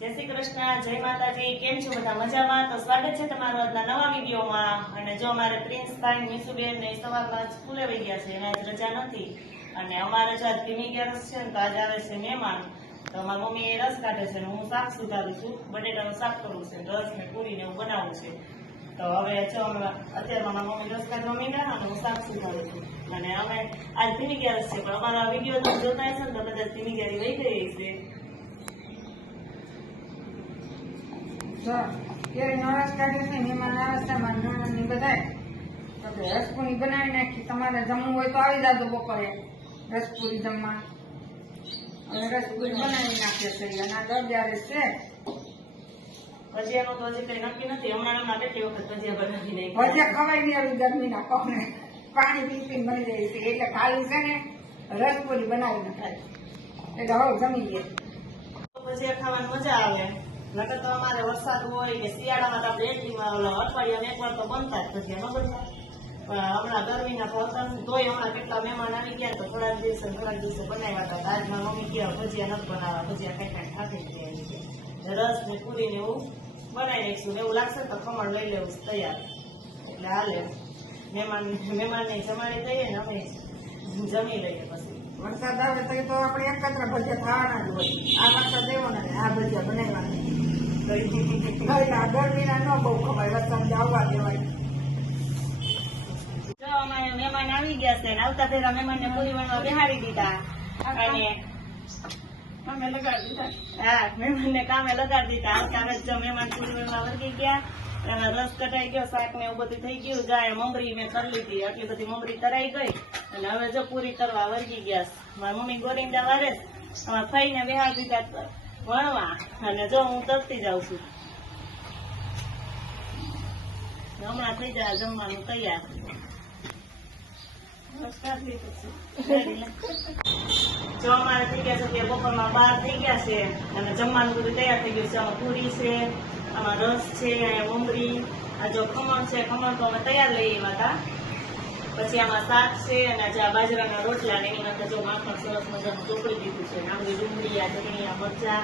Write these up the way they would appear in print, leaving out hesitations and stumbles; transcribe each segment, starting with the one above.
જય શ્રી કૃષ્ણ, જય માતાજી. કેમ છો બધા? મજામાં? તો સ્વાગત છે તમારું આજના નવા વિડીયોમાં. અને જો અમારે પ્રિન્સભાઈ, મીસુબેન ને સવારમાં સ્કૂલે વહી ગયા છે, એને આજ રજા નથી. અને અમારે જો આજ ભીમી ગેરસ છે ને, તો આજે આવે છે મહેમાન. તો મારી મમ્મી રસ કાઢે છે ને હું શાક સુધારું છું. બટેટાનું શાક કરવું છે, રસ ને પૂરી ને એવું બનાવવું છે. તો હવે જો અત્યારમાં મારી મમ્મી રસ કાઢવા માંડ્યા અને હું શાક સુધારું છું. અને અમે આજ ભીમી ગેરસ છે, પણ અમારા વિડીયો તમે જોતા હશો ને તો કદાચ ભીમી ગેરી વહી ગઈ છે. કેરી નો રસ કાઢે છે, મહેમાન આવે છે, મારા નણંદ ની બધાય. તો કે રસપુરી બનાવી નાખી, તમારે જમવું હોય તો આવી જાજો બપોરે રસપુરી જમવા. અને રસપુરી બનાવી નાખીએ છીએ અને આ દરજારે છે. ભજીયાનું તો હજી કઈ નક્કી નથી. હમણાં કેટલી વખત ભજીયા બનાવી નાખી. ભજીયા ખવાય નહીં આવી ગરમીના કોને પાણી પી પી મરી જાય છે, એટલે ખાલી છે ને રસપુરી બનાવી નખાય એટલે હવે જમી લઈએ. ભજીયા ખાવાની મજા આવે. નકર તો અમારે વરસાદ હોય કે શિયાળામાં તો આપણે અઠવાડિયામાં એકવાર તો બનતા જ ભજીયા ન બનતા. પણ હમણાં ગરમીના ભાવતા તોય હમણાં કેટલા મહેમાન આવી ગયા તો થોડાક દિવસે બનાવ્યા હતા. આજ મારી મમ્મી કે ભજીયા નથી બનાવવા, ભજીયા કઈ ખાતી જાય. રસ ને પૂરી ને એવું બનાવી નાખીશું. એવું લાગશે તો ખમણ લઈ લેવું તૈયાર. એટલે હાલે મહેમાનને જમાડી દઈએ ને અમે જમી લઈએ. પછી વરસાદ આવે તો આપણે એકત્ર ભજીયા ખાવાના જ હોય. આ વરસાદ દેવાના ને આ ભજીયા બનાવવાના. ગરમીના ન બહુ ખવાય, વરસાદ આવવા દેવાય. જો અમારે મહેમાન આવી ગયા છે ને આવતા પહેલા મહેમાનને પૂરી વણવા બેહાડી દીધા અને અમે લગાડી દીધા. હા, મહેમાનને કામે લગાડી દીધા. આવતા હવે જો મહેમાન પૂરી વણવા વર્ગી ગયા, એમાં રસ કટાઈ ગયો, શાક ને એવું બધું થઈ ગયું. જાય મમરી મેં કરી લીધી, આટલી બધી મમરી તરાઈ ગઈ અને હવે જો પૂરી કરવા વર્ગી ગયા. મારી મમ્મી ગોરિંડા વારે અમારા ફઈને બેહાડી દીધા વણવા અને જો હું તરતી જાઉં છું. હમણાં થઈ જાય જમવાનું તૈયાર. જો અમારે થઈ ગયા છે કે બપોરમાં 12 થઈ ગયા છે અને જમવાનું બધું તૈયાર થઈ ગયું છે. આમાં પૂરી છે, આમાં રસ છે, અહીંયા મમરી, આ જો ખમણ છે. ખમણ તો અમે તૈયાર લઈ આવ્યા હતા. પછી આમાં શાક છે અને આજે આ બાજરાના રોટલા ને એની અંદર જો માખણ સરસ મજાનું ચોપડી દીધું છે. નાંગળી, ડુંગળી, આ ચટણી, આ મરચા.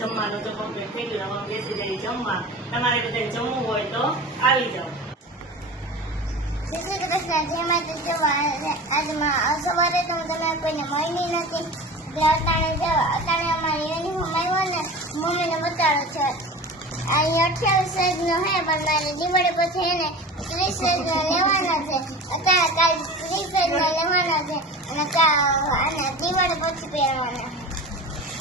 જમવાનું તો કમ્પ્લીટ થઈ ગયું. અમે બેસી જઈએ જમવા. તમારે બધા જમવું હોય તો આવી જાઓ. જય શ્રી કૃષ્ણ, જય માતાજી. આજમાં સવારે તો તમે કોઈને મળી નથી એટલે અટાણે અમારે યુનિફોર્મ આવ્યો ને મમ્મીને બતાડો છે. અહીં 28 સાઈઝનો હે, પણ મારે દિવાળી પછી એને 30 સાઈઝનો લેવાના છે. અત્યારે કાલ 30 સાઈઝનો લેવાના છે અને દિવાળી પછી પહેરવાના.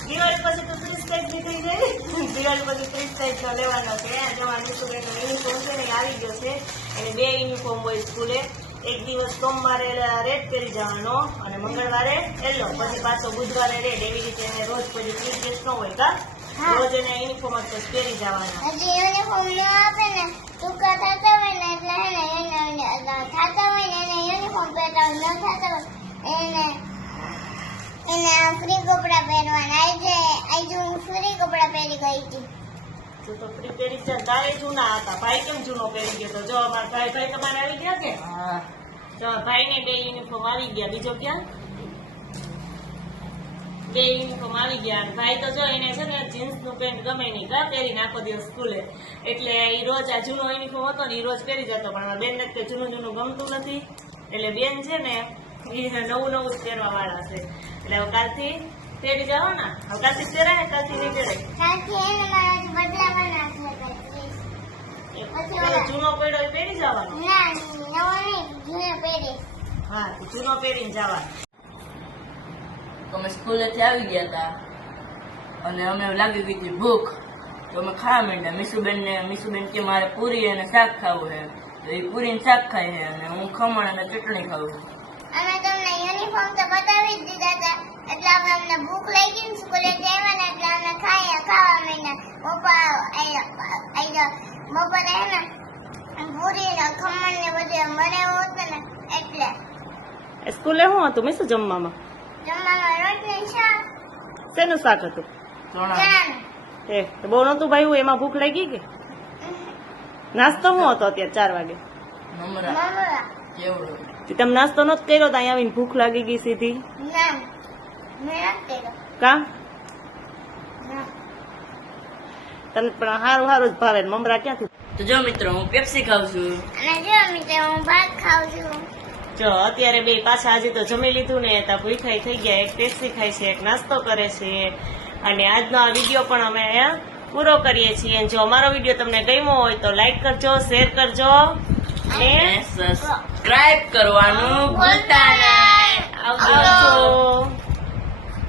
દિવાળી પછી તો 30 સાઈઝ ની થઈ જાય. દિવાળી પછી 30 સાઈઝ નો લેવાનો છે. જવાનું યુનિફોર્મ છે ને આવી ગયો છે. અને 2 યુનિફોર્મ હોય સ્કૂલે. એક દિવસ સોમવારે રેડ પહેરી જવાનો અને મંગળવારે યલો, પછી પાછો બુધવારે રેડ. એવી રીતે એને રોજ પછી 3 ડ્રેસ ન હોય કા, રોજ એને યુનિફોર્મ જ પહેરી જવાના. હજી યુનિફોર્મ ન આપે ને ટૂંકા થતા હોય ને એટલે એને થતા હોય ને એને યુનિફોર્મ પહેરતા હોય, ન થતા હોય એને ફ્રી કપડા પહેરવાના. આજે હું ફ્રી કપડા પહેરી ગઈ હતી. તું તો ફ્રી પહેરી છે. તારે જૂના હતા. ભાઈ કેમ જૂનો પહેરી ગયો? તો જો અમારા ભાઈ તમારે આવી ગયા કે? હા, તો ભાઈ ને 2 યુનિફોર્મ આવી ગયા. બીજો ક્યાં? 2 યુનિફોર્મ આવી ગયા. ભાઈ તો જો એને છે ને જીન્સ નું પેન્ટ ગમે નહીં કા પહેરીને આખો દિવસ સ્કૂલે. એટલે એ રોજ આ જૂનો યુનિફોર્મ હતો ને એ રોજ પહેરી જતો. પણ બેન ને જૂનું ગમતું નથી. એટલે બેન છે ને એ નવું જ પહેરવા વાળા છે. એટલે હવે કાલથી પહેરી જવાના. હવે કાલથી પહેરાય, કાલથી નહીં પહેરાય. કાલથી એને મારે બદલાવાના છે. જૂનો પડ્યો એ પહેરી જવાનો. ના, નવો નહીં, જૂનો પહેરી. હા, જૂનો પહેરીને જવાનું. અમે સ્કૂલેથી આવી ગયા હતા અને અમે લાગી ગઈ હતી ભૂખ, તો અમે ખાવા માંડ્યા. મીસુબેન કે મારે પૂરી અને શાક ખાવું છે, તો એ પૂરી ને શાક ખાય છે અને હું ખમણ અને ચટણી ખાવું છું. અમે તમને યુનિફોર્મ તો બતાવી જ દીધા હતા એટલે હવે અમને ભૂખ લાગી ને સ્કૂલે જવાના એટલે અમે ખાવા માંડ્યા. બપોરે હે ને પૂરી ને ખમણ ને બધું બનાવ્યું હતું ને એટલે. સ્કૂલે શું હતું મીસુ જમવામાં? જમવામાં રોટલી શાક, શેનું શાક હતું? ચણાનું. તો બહુ નતું ભાઈ. એમાં ભૂખ લાગી કે નાસ્તો શું હતો અત્યારે 4 વાગે? મમરા. કેવડો તમે નાસ્તો નતો કર્યો? ત્યાં આવીને ભૂખ લાગી ગઈ સીધી? ના, મેં નથી કર્યો. કા? ના. તને પણ સારું સારું જ ભાવે ને મમરા ક્યાંથી? તો જો મિત્રો હું પેપ્સી ખાઉં છું. અને જો મિત્રો હું ભાત ખાઉં છું. જો અત્યારે બે પાછા આજે તો જમી લીધું ને તો ભૂખાઈ થઈ ગયા, એક પેપ્સી ખાય છે, એક નાસ્તો કરે છે. અને આજનો આ વિડીયો પણ અમે અહીંયા પૂરો કરીએ છીએ. અને જો અમારો વિડીયો તમને ગમ્યો હોય તો લાઈક કરજો, શેર કરજો અને સબસ્ક્રાઇબ કરવાનું ભૂલતા નહીં. આવજો.